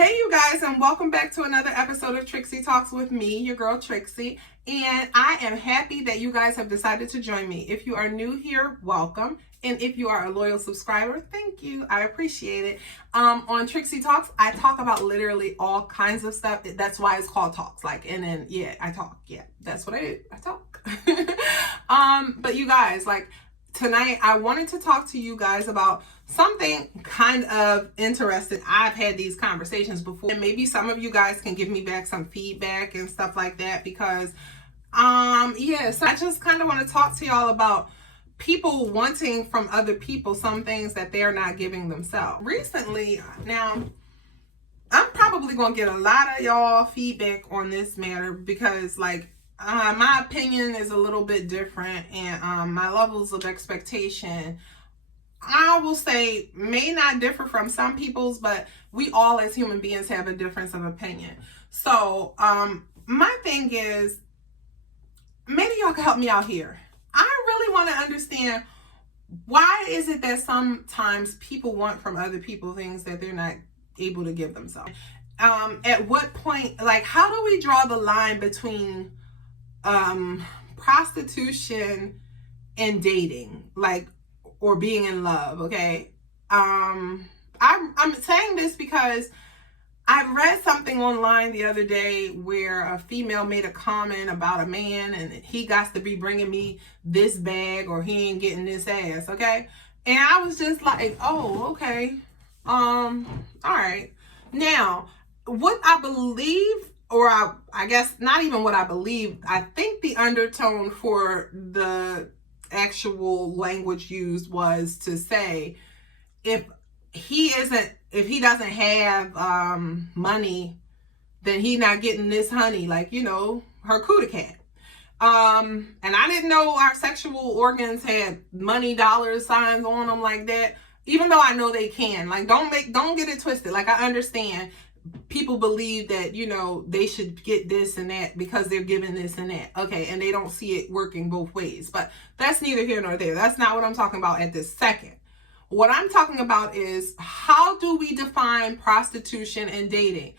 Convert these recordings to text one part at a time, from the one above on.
Hey you guys, and welcome back to another episode of Trixie Talks with me, your girl Trixie. And I am happy that you guys have decided to join me. If you are new here, welcome. And if you are a loyal subscriber, thank you. I appreciate it. On Trixie Talks, I talk about literally all kinds of stuff. That's why it's called Talks. I talk. Yeah, that's what I do. I talk. But you guys, tonight I wanted to talk to you guys about something kind of interesting. I've had these conversations before, and maybe some of you guys can give me back some feedback and stuff like that, because so I just kind of want to talk to y'all about people wanting from other people some things that they're not giving themselves. Recently, now I'm probably going to get a lot of y'all feedback on this matter, because my opinion is a little bit different, and my levels of expectation, I will say, may not differ from some people's, but we all as human beings have a difference of opinion. So my thing is, maybe y'all can help me out here. I really want to understand, why is it that sometimes people want from other people things that they're not able to give themselves? At what point, how do we draw the line between prostitution and dating, or being in love? Okay. I'm saying this because I read something online the other day where a female made a comment about a man, and he got to be bringing me this bag, or he ain't getting this ass. Okay. And I was just like, oh, okay. All right. Now, what I believe, or I guess not even what I believe, I think the undertone for the actual language used was to say, if he doesn't have money, then he not getting this honey, her cootie cat. And I didn't know our sexual organs had money dollar signs on them like that, even though I know they can. Don't get it twisted. I understand people believe that, they should get this and that because they're given this and that. Okay. And they don't see it working both ways, but that's neither here nor there. That's not what I'm talking about at this second. What I'm talking about is, how do we define prostitution and dating?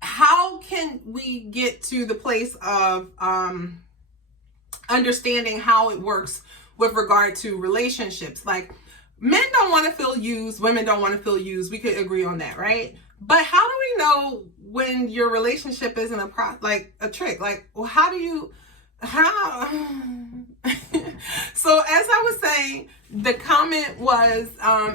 How can we get to the place of understanding how it works with regard to relationships? Men don't want to feel used, women don't want to feel used. We could agree on that, right? But how do we know when your relationship isn't a trick? So as I was saying, the comment was,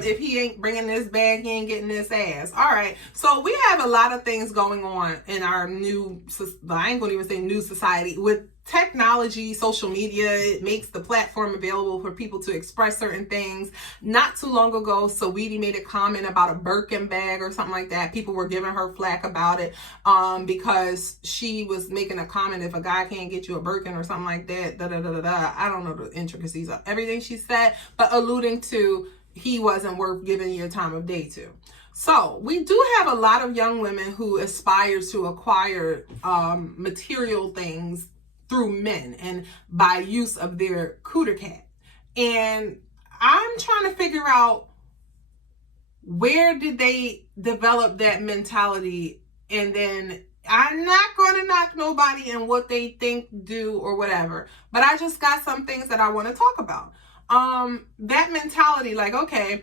if he ain't bringing this bag, he ain't getting this ass. All right. So we have a lot of things going on in our I ain't gonna even say new society, with technology, social media. It makes the platform available for people to express certain things. Not too long ago, Saweetie made a comment about a Birkin bag or something like that. People were giving her flack about it because she was making a comment, if a guy can't get you a Birkin or something like that, I don't know the intricacies of everything she said, but alluding to he wasn't worth giving your time of day to. So we do have a lot of young women who aspire to acquire material things through men and by use of their cooter cat. And I'm trying to figure out, where did they develop that mentality? And then I'm not going to knock nobody and what they think, do, or whatever, but I just got some things that I want to talk about. That mentality, okay,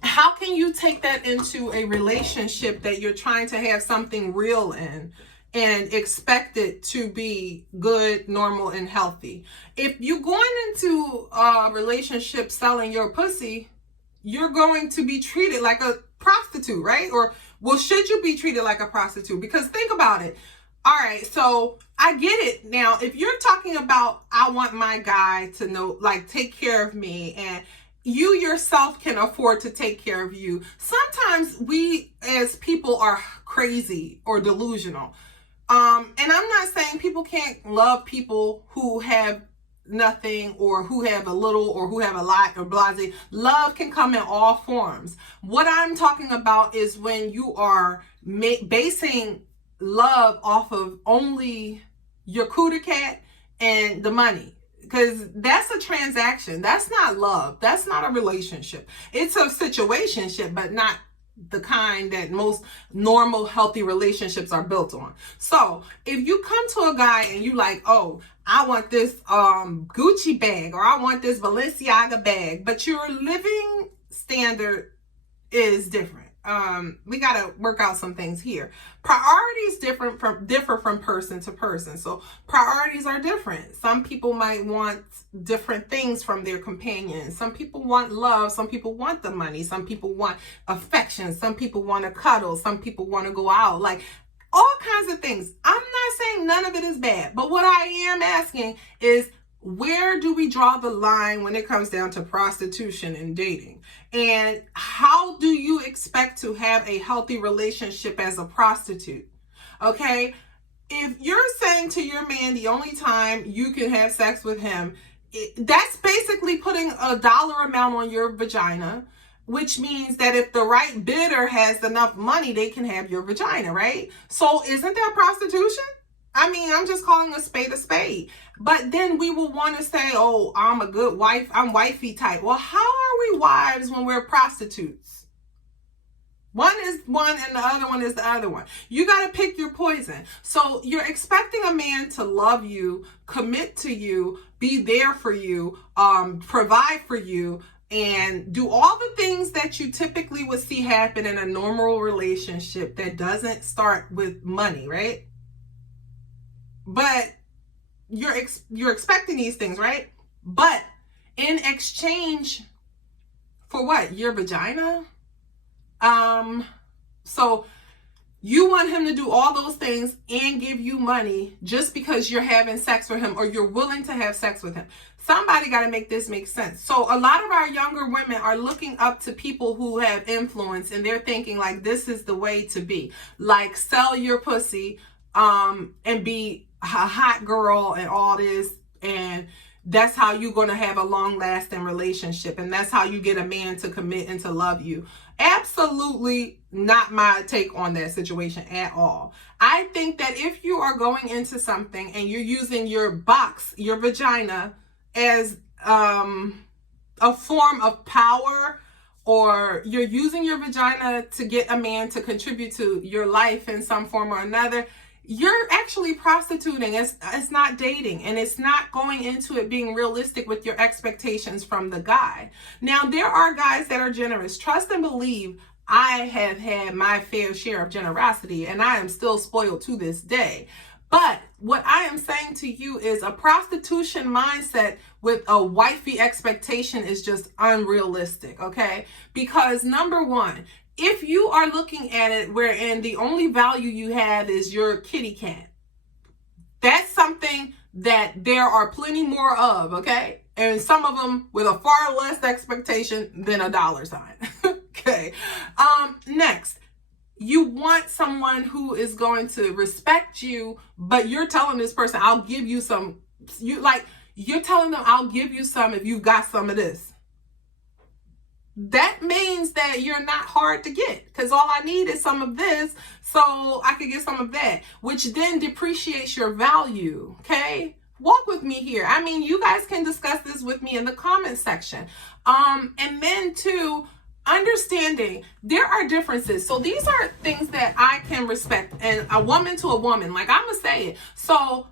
how can you take that into a relationship that you're trying to have something real in, and expect it to be good, normal, and healthy? If you're going into a relationship selling your pussy, you're going to be treated like a prostitute, right? Should you be treated like a prostitute? Because think about it. All right, so I get it. Now, if you're talking about, I want my guy to know, take care of me, and you yourself can afford to take care of you. Sometimes we as people are crazy or delusional. And I'm not saying people can't love people who have nothing, or who have a little, or who have a lot, or blasé. Love can come in all forms. What I'm talking about is when you are basing love off of only your cooter cat and the money. Because that's a transaction. That's not love. That's not a relationship. It's a situationship, but not the kind that most normal, healthy relationships are built on. So if you come to a guy and you like, oh, I want this Gucci bag, or I want this Balenciaga bag, but your living standard is different. We got to work out some things here. Priorities differ from person to person. So priorities are different. Some people might want different things from their companions. Some people want love. Some people want the money. Some people want affection. Some people want to cuddle. Some people want to go out. Like all kinds of things. I'm not saying none of it is bad, but what I am asking is, where do we draw the line when it comes down to prostitution and dating? And how do you expect to have a healthy relationship as a prostitute? Okay? If you're saying to your man the only time you can have sex with him, that's basically putting a dollar amount on your vagina, which means that if the right bidder has enough money, they can have your vagina, right? So isn't that prostitution? I mean, I'm just calling a spade a spade. But then we will want to say, oh, I'm a good wife. I'm wifey type. Well, how are we wives when we're prostitutes? One is one and the other one is the other one. You got to pick your poison. So you're expecting a man to love you, commit to you, be there for you, provide for you, and do all the things that you typically would see happen in a normal relationship that doesn't start with money, right? But you're expecting these things, right? But in exchange for what? Your vagina? So you want him to do all those things and give you money just because you're having sex with him, or you're willing to have sex with him. Somebody got to make this make sense. So a lot of our younger women are looking up to people who have influence, and they're thinking like, this is the way to be. Like, sell your pussy, and be a hot girl and all this, and that's how you're going to have a long-lasting relationship, and that's how you get a man to commit and to love you. Absolutely not my take on that situation at all. I think that if you are going into something and you're using your box, your vagina, as a form of power, or you're using your vagina to get a man to contribute to your life in some form or another, you're actually prostituting. It's not dating, and it's not going into it being realistic with your expectations from the guy. Now, there are guys that are generous. Trust and believe, I have had my fair share of generosity, and I am still spoiled to this day. But what I am saying to you is, a prostitution mindset with a wifey expectation is just unrealistic, okay? Because number one, if you are looking at it wherein the only value you have is your kitty cat, that's something that there are plenty more of, okay? And some of them with a far less expectation than a dollar sign, okay? Next, you want someone who is going to respect you, but you're telling this person, I'll give you some, you're telling them, I'll give you some if you've got some of this. That means that you're not hard to get, because all I need is some of this so I can get some of that, which then depreciates your value, okay? Walk with me here. I mean, you guys can discuss this with me in the comment section. And then too, understanding there are differences. So these are things that I can respect, and a woman to a woman, like I'm gonna say it. So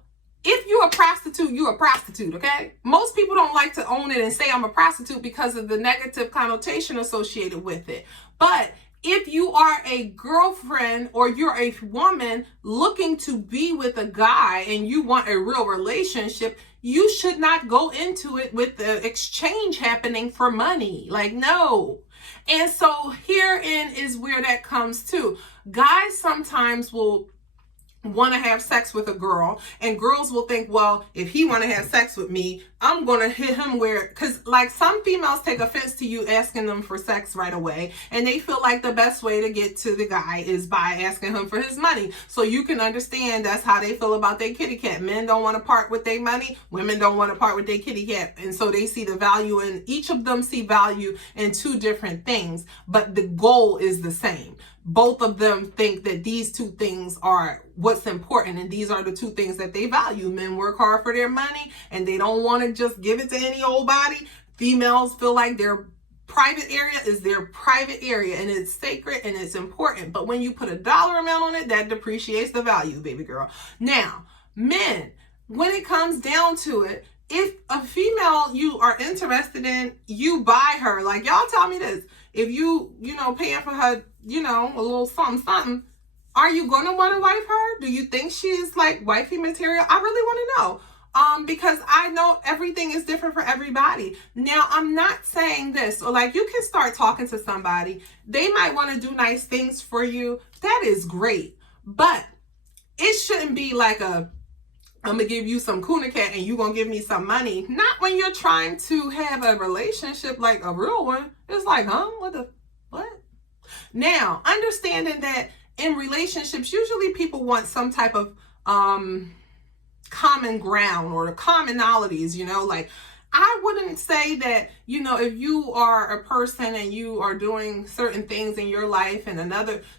if you're a prostitute, okay? Most people don't like to own it and say I'm a prostitute because of the negative connotation associated with it. But if you are a girlfriend, or you're a woman looking to be with a guy and you want a real relationship, you should not go into it with the exchange happening for money. Like, no. And so herein is where that comes to. Guys sometimes will want to have sex with a girl, and girls will think, well, if he want to have sex with me, I'm going to hit him where, because like some females take offense to you asking them for sex right away, and they feel like the best way to get to the guy is by asking him for his money. So you can understand that's how they feel about their kitty cat. Men don't want to part with their money, women don't want to part with their kitty cat, and so they see the value in, each of them see value in two different things, but the goal is the same. Both of them think that these two things are what's important, and these are the two things that they value. Men work hard for their money, and they don't want to just give it to any old body. Females feel like they're private area is their private area, and it's sacred and it's important. But when you put a dollar amount on it, that depreciates the value, baby girl. Now, men, when it comes down to it, if a female you are interested in, you buy her. Like, y'all tell me this. If you paying for her, a little something, are you going to want to wife her? Do you think she's like wifey material? I really want to know. Because I know everything is different for everybody. Now, I'm not saying this. So, like, you can start talking to somebody. They might want to do nice things for you. That is great. But it shouldn't be like I'm going to give you some kuna cat and you're going to give me some money. Not when you're trying to have a relationship, like a real one. It's like, huh? What? Now, understanding that in relationships, usually people want some type of common ground or the commonalities, like I wouldn't say that, if you are a person and you are doing certain things in your life and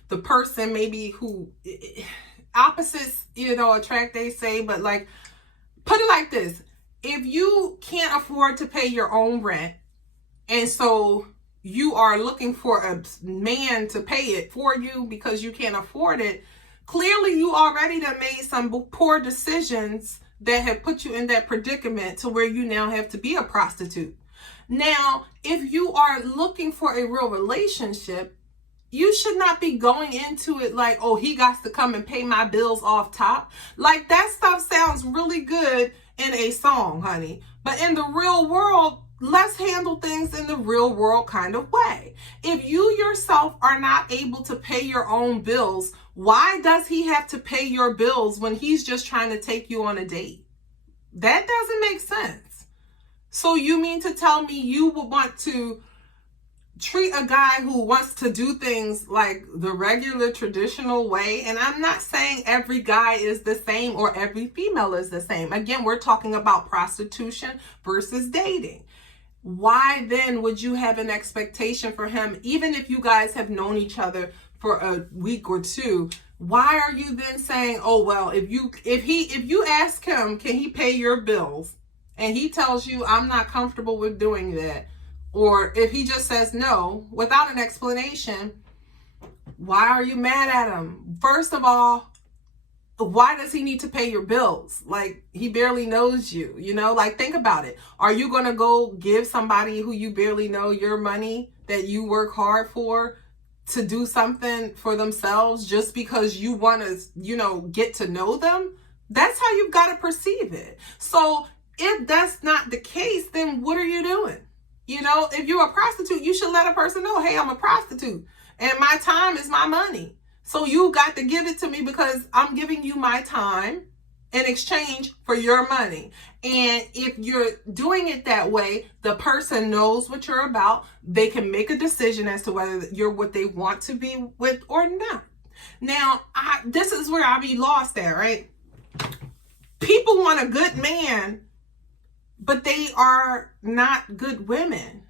the person maybe who opposites, attract, they say, but like, put it like this. If you can't afford to pay your own rent and so you are looking for a man to pay it for you because you can't afford it, clearly you already done made some poor decisions that have put you in that predicament to where you now have to be a prostitute. Now, if you are looking for a real relationship, you should not be going into it like, oh, he got to come and pay my bills off top. Like, that stuff sounds really good in a song, honey. But in the real world, let's handle things in the real world kind of way. If you yourself are not able to pay your own bills, why does he have to pay your bills when he's just trying to take you on a date? That doesn't make sense. So you mean to tell me you would want to treat a guy who wants to do things like the regular traditional way? And I'm not saying every guy is the same or every female is the same. Again, we're talking about prostitution versus dating. Why then would you have an expectation for him, even if you guys have known each other for a week or two? Why are you then saying, oh, well, if you ask him, can he pay your bills? And he tells you, I'm not comfortable with doing that. Or if he just says no without an explanation, why are you mad at him? First of all, why does he need to pay your bills? Like, he barely knows you, like, think about it. Are you going to go give somebody who you barely know your money that you work hard for to do something for themselves just because you want to, get to know them? That's how you've got to perceive it. So if that's not the case, then what are you doing? If you're a prostitute, you should let a person know, hey, I'm a prostitute and my time is my money. So you got to give it to me because I'm giving you my time in exchange for your money. And if you're doing it that way, the person knows what you're about. They can make a decision as to whether you're what they want to be with or not. Now, this is where I be lost at, right? People want a good man, but they are not good women.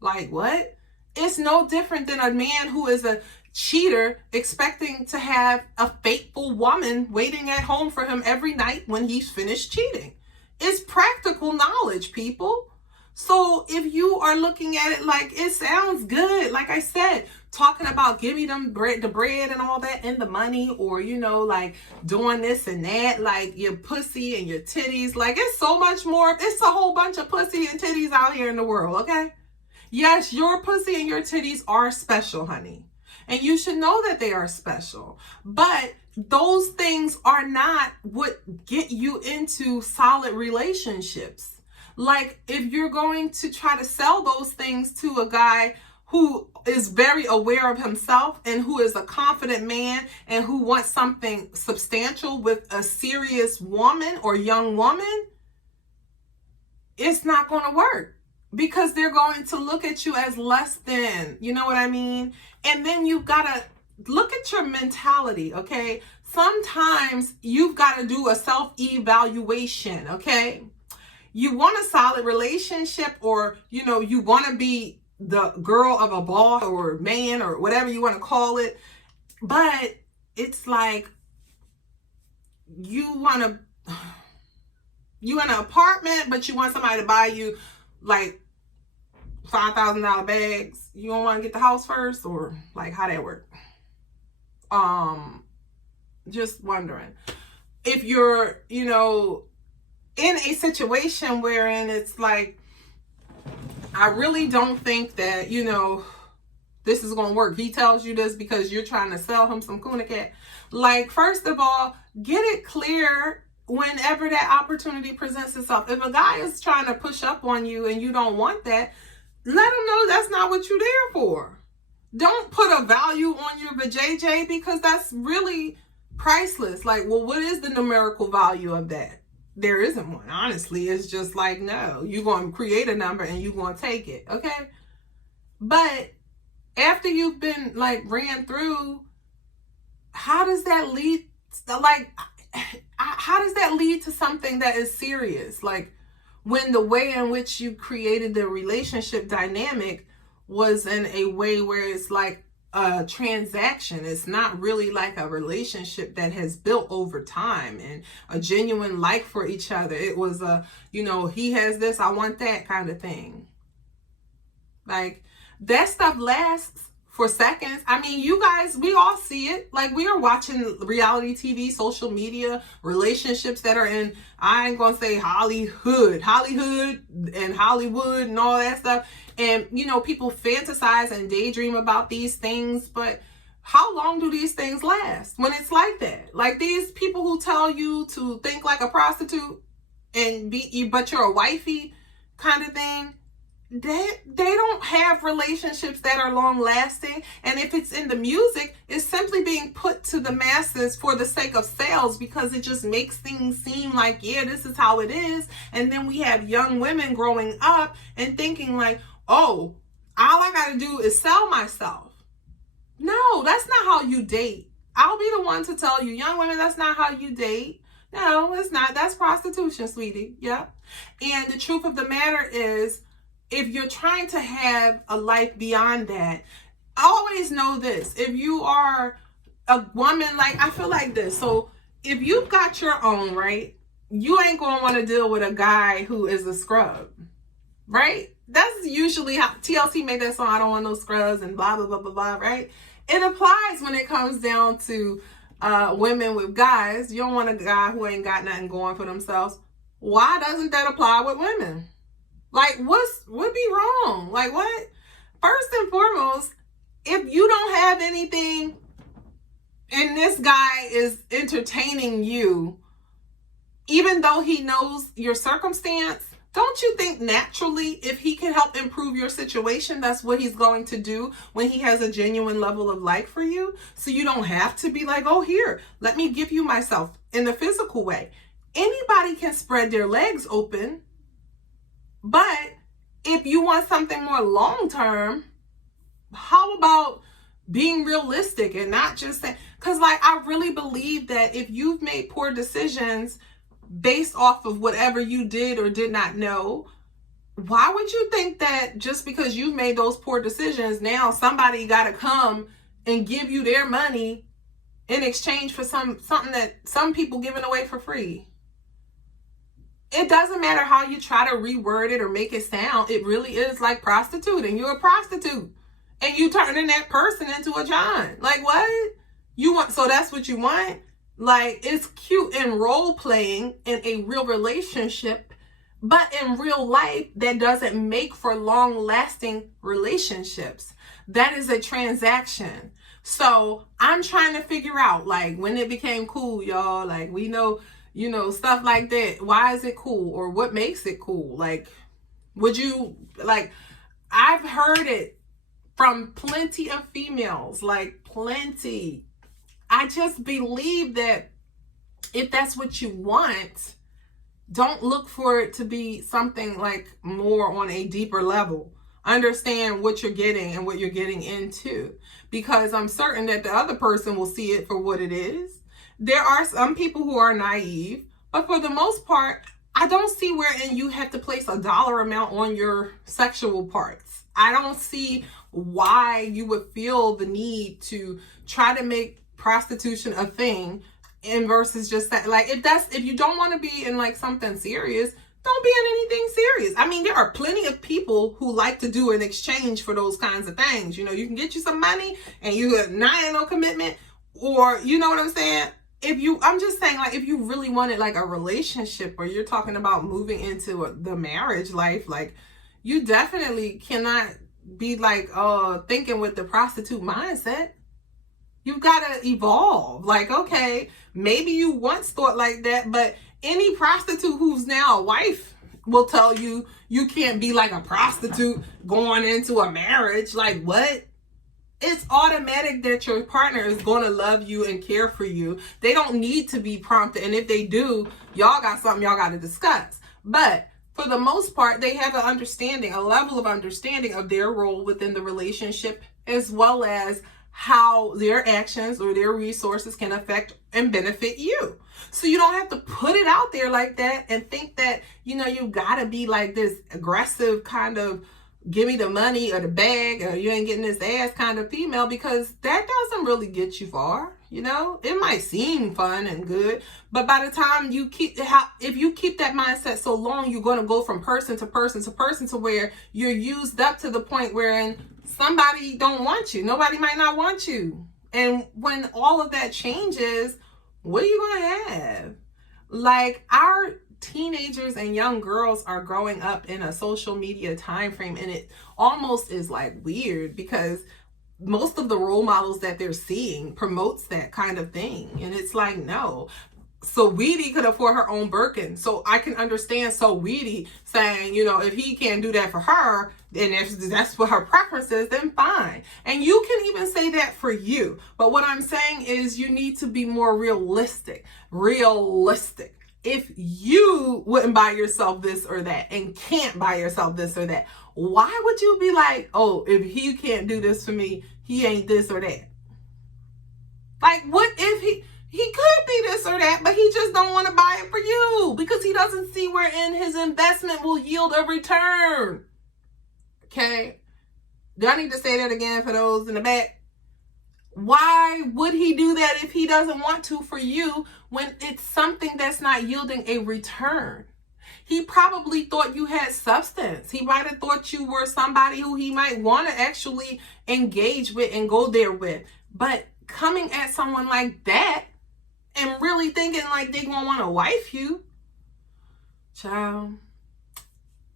Like, what? It's no different than a man who is a cheater expecting to have a faithful woman waiting at home for him every night when he's finished cheating. It's practical knowledge, people. So if you are looking at it like it sounds good, like I said, talking about giving them the bread and all that and the money, or, like doing this and that, like your pussy and your titties, like it's so much more. It's a whole bunch of pussy and titties out here in the world, okay? Yes, your pussy and your titties are special, honey. And you should know that they are special. But those things are not what get you into solid relationships. Like, if you're going to try to sell those things to a guy who is very aware of himself and who is a confident man and who wants something substantial with a serious woman or young woman, it's not going to work. Because they're going to look at you as less than, you know what I mean? And then you've got to look at your mentality, okay? Sometimes you've got to do a self-evaluation, okay? You want a solid relationship, or, you want to be the girl of a boss or man or whatever you want to call it. But it's like you want an apartment, but you want somebody to buy you like $5,000 bags. You don't want to get the house first, or like how that work? Just wondering if you're, you know, in a situation wherein it's like, I really don't think that, you know, this is going to work. He tells you this because you're trying to sell him some Kunakat. Like, first of all, get it clear whenever that opportunity presents itself. If a guy is trying to push up on you and you don't want that, let him know that's not what you're there for. Don't put a value on your vajayjay, because that's really priceless. Like, well, what is the numerical value of that? There isn't one, honestly. It's just like, no, you're going to create a number and you're going to take it, okay? But after you've been, like, ran through, how does that lead, like, how does that lead to something that is serious? Like, when the way in which you created the relationship dynamic was in a way where it's like a transaction. It's not really like a relationship that has built over time and a genuine like for each other. It was a, you know, he has this, I want that kind of thing. Like, that stuff lasts for seconds. I mean, you guys, we all see it. Like, we are watching reality TV, social media, relationships that are in, I ain't gonna say Hollywood and Hollywood and all that stuff. And, you know, people fantasize and daydream about these things, but how long do these things last when it's like that? Like, these people who tell you to think like a prostitute and but you're a wifey kind of thing, they don't have relationships that are long lasting. And if it's in the music, it's simply being put to the masses for the sake of sales, because it just makes things seem like, yeah, this is how it is. And then we have young women growing up and thinking like, oh, all I gotta do is sell myself. No, that's not how you date. I'll be the one to tell you, young women, that's not how you date. No, it's not. That's prostitution, sweetie. Yep. And the truth of the matter is, if you're trying to have a life beyond that, always know this. If you are a woman, like, I feel like this. So if you've got your own, right, you ain't going to want to deal with a guy who is a scrub, right? That's usually how TLC made that song, I don't want no scrubs and blah, blah, blah, blah, blah, right? It applies when it comes down to women with guys. You don't want a guy who ain't got nothing going for themselves. Why doesn't that apply with women? Like, would be wrong? Like, what? First and foremost, if you don't have anything and this guy is entertaining you, even though he knows your circumstance, don't you think naturally, if he can help improve your situation, that's what he's going to do when he has a genuine level of like for you? So you don't have to be like, oh, here, let me give you myself in the physical way. Anybody can spread their legs open. But if you want something more long-term, how about being realistic and not just saying, because like, I really believe that if you've made poor decisions based off of whatever you did or did not know, why would you think that just because you've made those poor decisions, now somebody got to come and give you their money in exchange for something that some people giving away for free? It doesn't matter how you try to reword it or make it sound. It really is like prostituting. You're a prostitute and you turning that person into a John. Like, what? You want, so that's what you want? Like, it's cute in role playing in a real relationship, but in real life, that doesn't make for long lasting relationships. That is a transaction. So I'm trying to figure out, like, when it became cool, y'all, like, we know, you know, stuff like that. Why is it cool? Or what makes it cool? Like, would you, like, I've heard it from plenty of females, like plenty. I just believe that if that's what you want, don't look for it to be something like more on a deeper level. Understand what you're getting and what you're getting into, because I'm certain that the other person will see it for what it is. There are some people who are naive, but for the most part, I don't see wherein you have to place a dollar amount on your sexual parts. I don't see why you would feel the need to try to make prostitution a thing and versus just that. Like, if you don't want to be in like something serious, don't be in anything serious. I mean, there are plenty of people who like to do an exchange for those kinds of things. You know, you can get you some money and you got no commitment, or you know what I'm saying? I'm just saying, like, if you really wanted like a relationship, or you're talking about moving into the marriage life, like, you definitely cannot be like, thinking with the prostitute mindset. You've got to evolve. Like, okay, maybe you once thought like that, but any prostitute who's now a wife will tell you you can't be like a prostitute going into a marriage. Like, what? It's automatic that your partner is going to love you and care for you. They don't need to be prompted. And if they do, y'all got something y'all got to discuss. But for the most part, they have a level of understanding of their role within the relationship, as well as how their actions or their resources can affect and benefit you. So you don't have to put it out there like that and think that, you know, you gotta be like this aggressive kind of give me the money or the bag or you ain't getting this ass kind of female, because that doesn't really get you far. You know, it might seem fun and good, but by the time if you keep that mindset so long, you're going to go from person to person to person to where you're used up to the point wherein somebody don't want you. Nobody might not want you. And when all of that changes, what are you going to have? Like, our teenagers and young girls are growing up in a social media time frame, and it almost is like weird because most of the role models that they're seeing promotes that kind of thing. And it's like, no. So Weedy could afford her own Birkin. So I can understand So Weedy saying, you know, if he can't do that for her, and if that's what her preference is, then fine. And you can even say that for you. But what I'm saying is you need to be more realistic. If you wouldn't buy yourself this or that and can't buy yourself this or that, why would you be like, oh, if he can't do this for me, he ain't this or that? Like, what if he could be this or that, but he just don't want to buy it for you because he doesn't see wherein his investment will yield a return? Okay. Do I need to say that again for those in the back? Why would he do that if he doesn't want to for you when it's something that's not yielding a return? He probably thought you had substance. He might have thought you were somebody who he might want to actually engage with and go there with. But coming at someone like that and really thinking like they're going to want to wife you, child,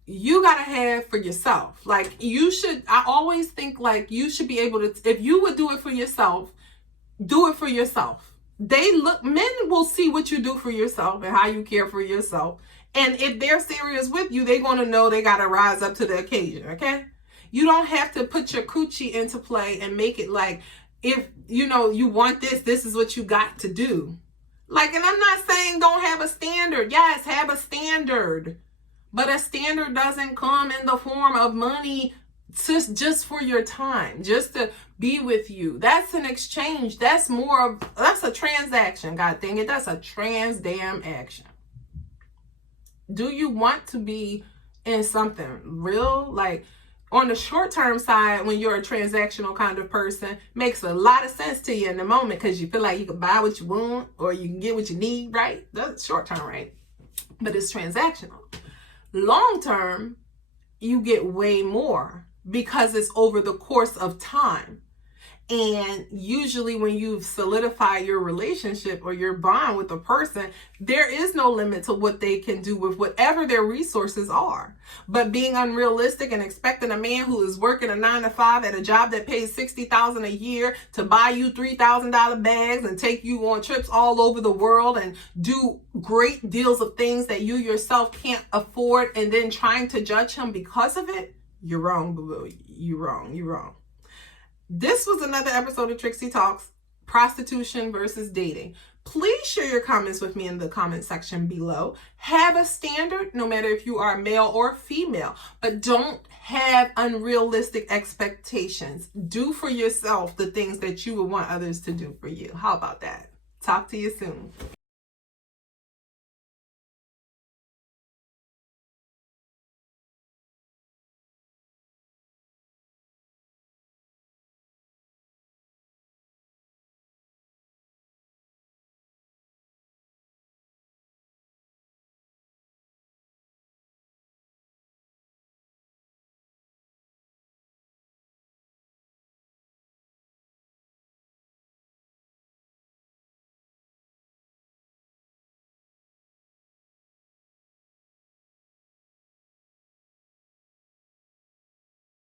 you got to have for yourself. Like, I always think like you should be able to, if you would do it for yourself, do it for yourself. Men will see what you do for yourself and how you care for yourself. And if they're serious with you, they're going to know they got to rise up to the occasion, okay? You don't have to put your coochie into play and make it like, if, you know, you want this is what you got to do. Like, and I'm not saying don't have a standard. Yes, have a standard. But a standard doesn't come in the form of money just for your time, just to be with you. That's an exchange. That's a transaction. God dang it. That's a damn action. Do you want to be in something real? Like, on the short-term side, when you're a transactional kind of person, makes a lot of sense to you in the moment because you feel like you can buy what you want or you can get what you need, right? That's short-term, right? But it's transactional. Long-term, you get way more because it's over the course of time. And usually when you've solidified your relationship or your bond with a person, there is no limit to what they can do with whatever their resources are. But being unrealistic and expecting a man who is working a 9-to-5 at a job that pays $60,000 a year to buy you $3,000 bags and take you on trips all over the world and do great deals of things that you yourself can't afford, and then trying to judge him because of it, you're wrong, boo-boo. You're wrong. This was another episode of Trixie Talks, prostitution versus dating. Please share your comments with me in the comment section below. Have a standard, no matter if you are male or female, but don't have unrealistic expectations. Do for yourself the things that you would want others to do for you. How about that? Talk to you soon.